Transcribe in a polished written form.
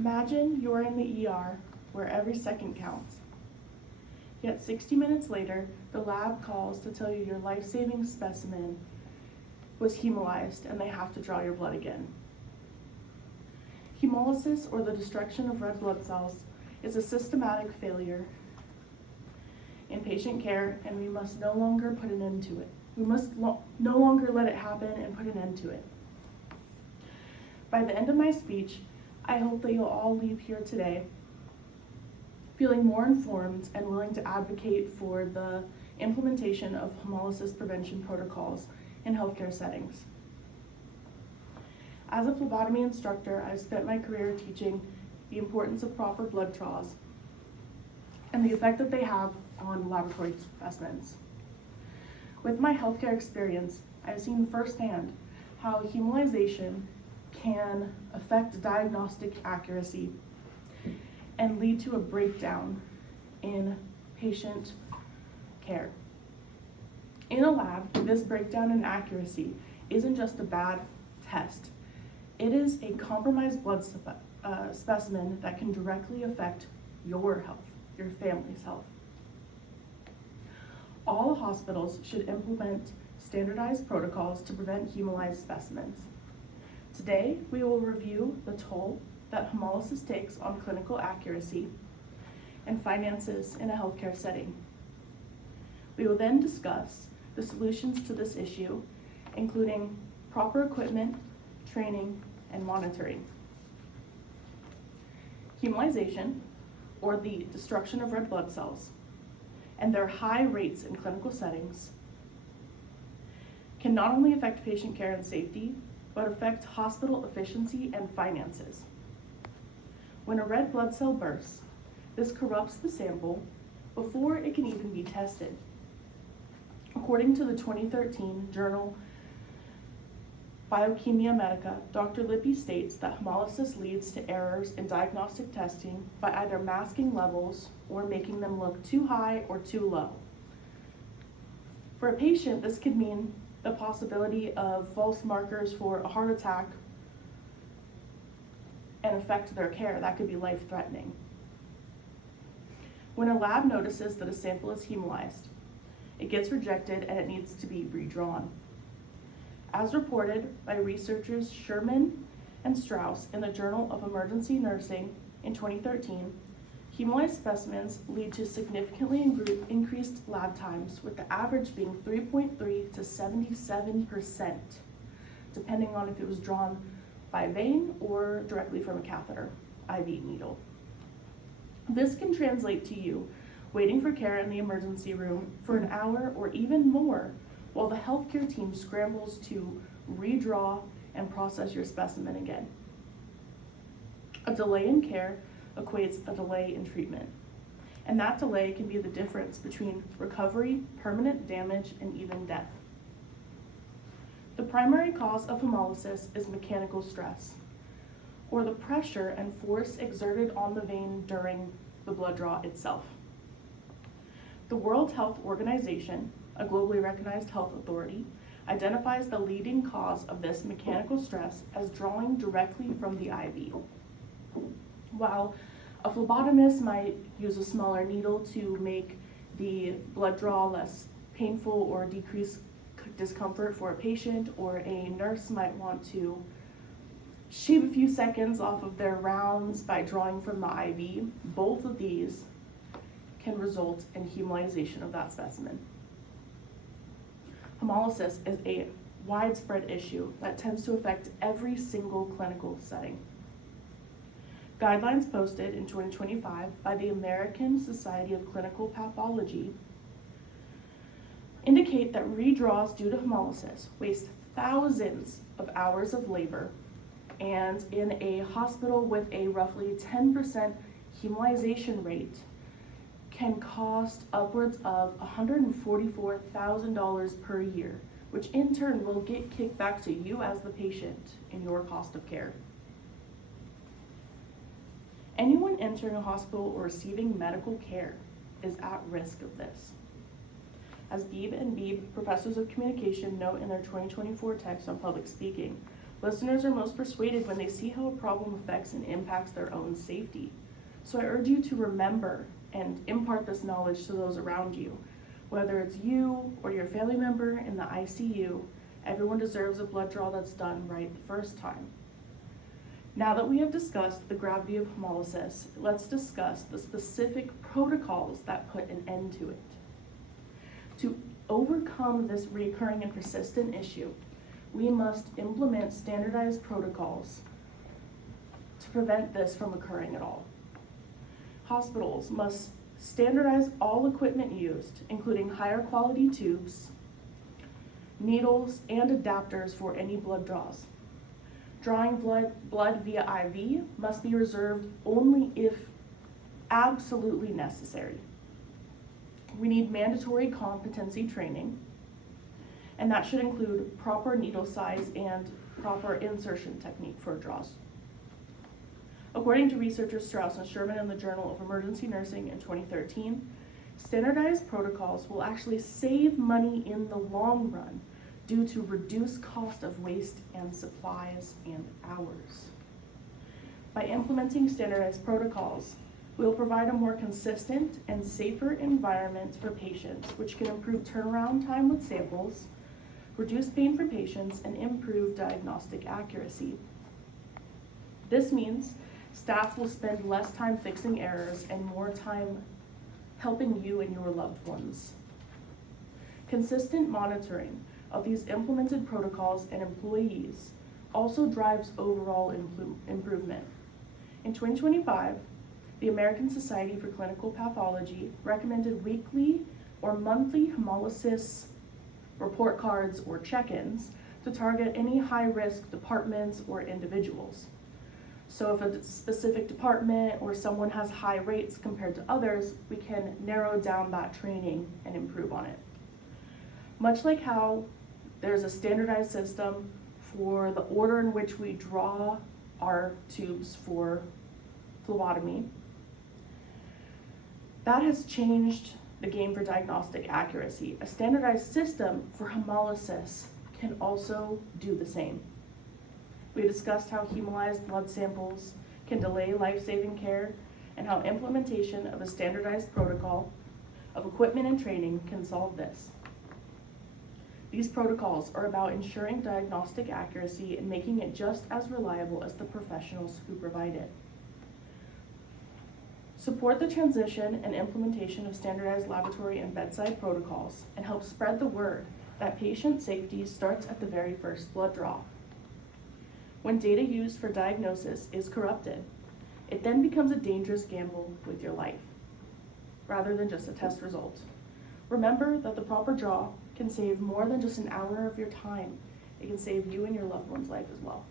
Imagine you're in the ER where every second counts. Yet 60 minutes later, the lab calls to tell you your life-saving specimen was hemolyzed and they have to draw your blood again. Hemolysis, or the destruction of red blood cells, is a systematic failure in patient care, and we must no longer put an end to it. We must no longer let it happen and put an end to it. By the end of my speech, I hope that you'll all leave here today feeling more informed and willing to advocate for the implementation of hemolysis prevention protocols in healthcare settings. As a phlebotomy instructor, I've spent my career teaching the importance of proper blood draws and the effect that they have on laboratory specimens. With my healthcare experience, I've seen firsthand how hemolyzation can affect diagnostic accuracy and lead to a breakdown in patient care. In a lab, this breakdown in accuracy isn't just a bad test. It is a compromised blood specimen that can directly affect your health, your family's health. All hospitals should implement standardized protocols to prevent hemolyzed specimens. Today, we will review the toll that hemolysis takes on clinical accuracy and finances in a healthcare setting. We will then discuss the solutions to this issue, including proper equipment, training, and monitoring. Hemolization, or the destruction of red blood cells, and their high rates in clinical settings, can not only affect patient care and safety, but affect hospital efficiency and finances. When a red blood cell bursts, this corrupts the sample before it can even be tested. According to the 2013 journal Biochemia Medica, Dr. Lippi states that hemolysis leads to errors in diagnostic testing by either masking levels or making them look too high or too low. For a patient, this could mean the possibility of false markers for a heart attack and affect their care. That could be life-threatening. When a lab notices that a sample is hemolyzed, it gets rejected and it needs to be redrawn. As reported by researchers Sherman and Strauss in the Journal of Emergency Nursing in 2013, hemolyzed specimens lead to significantly increased lab times, with the average being 3.3 to 77%, depending on if it was drawn by vein or directly from a catheter, IV needle. This can translate to you waiting for care in the emergency room for an hour or even more, while the healthcare team scrambles to redraw and process your specimen again. A delay in care equates a delay in treatment, and that delay can be the difference between recovery, permanent damage, and even death. The primary cause of hemolysis is mechanical stress, or the pressure and force exerted on the vein during the blood draw itself. The World Health Organization, a globally recognized health authority, identifies the leading cause of this mechanical stress as drawing directly from the IV. While a phlebotomist might use a smaller needle to make the blood draw less painful or decrease discomfort for a patient, or a nurse might want to shave a few seconds off of their rounds by drawing from the IV, both of these can result in hemolyzation of that specimen. Hemolysis is a widespread issue that tends to affect every single clinical setting. Guidelines posted in 2025 by the American Society of Clinical Pathology indicate that redraws due to hemolysis waste thousands of hours of labor, and in a hospital with a roughly 10% hemolyzation rate can cost upwards of $144,000 per year, which in turn will get kicked back to you as the patient in your cost of care. Anyone entering a hospital or receiving medical care is at risk of this. As Beebe and Beebe, professors of communication, note in their 2024 text on public speaking, Listeners are most persuaded when they see how a problem affects and impacts their own safety. So I urge you to remember and impart this knowledge to those around you. Whether it's you or your family member in the ICU, everyone deserves a blood draw that's done right the first time. Now that we have discussed the gravity of hemolysis, let's discuss the specific protocols that put an end to it. To overcome this recurring and persistent issue, we must implement standardized protocols to prevent this from occurring at all. Hospitals must standardize all equipment used, including higher quality tubes, needles, and adapters for any blood draws. Drawing blood via IV must be reserved only if absolutely necessary. We need mandatory competency training, and that should include proper needle size and proper insertion technique for draws. According to researchers Strauss and Sherman in the Journal of Emergency Nursing in 2013, standardized protocols will actually save money in the long run due to reduced cost of waste and supplies and hours. By implementing standardized protocols, we will provide a more consistent and safer environment for patients, which can improve turnaround time with samples, reduce pain for patients, and improve diagnostic accuracy. This means staff will spend less time fixing errors and more time helping you and your loved ones. Consistent monitoring of these implemented protocols and employees also drives overall improvement. In 2025, the American Society for Clinical Pathology recommended weekly or monthly hemolysis report cards or check-ins to target any high-risk departments or individuals. So if a specific department or someone has high rates compared to others, we can narrow down that training and improve on it. Much like how there's a standardized system for the order in which we draw our tubes for phlebotomy, that has changed the game for diagnostic accuracy. A standardized system for hemolysis can also do the same. We discussed how hemolyzed blood samples can delay life-saving care and how implementation of a standardized protocol of equipment and training can solve this. These protocols are about ensuring diagnostic accuracy and making it just as reliable as the professionals who provide it. Support the transition and implementation of standardized laboratory and bedside protocols and help spread the word that patient safety starts at the very first blood draw. When data used for diagnosis is corrupted, it then becomes a dangerous gamble with your life, rather than just a test result. Remember that the proper draw can save more than just an hour of your time. It can save you and your loved one's life as well.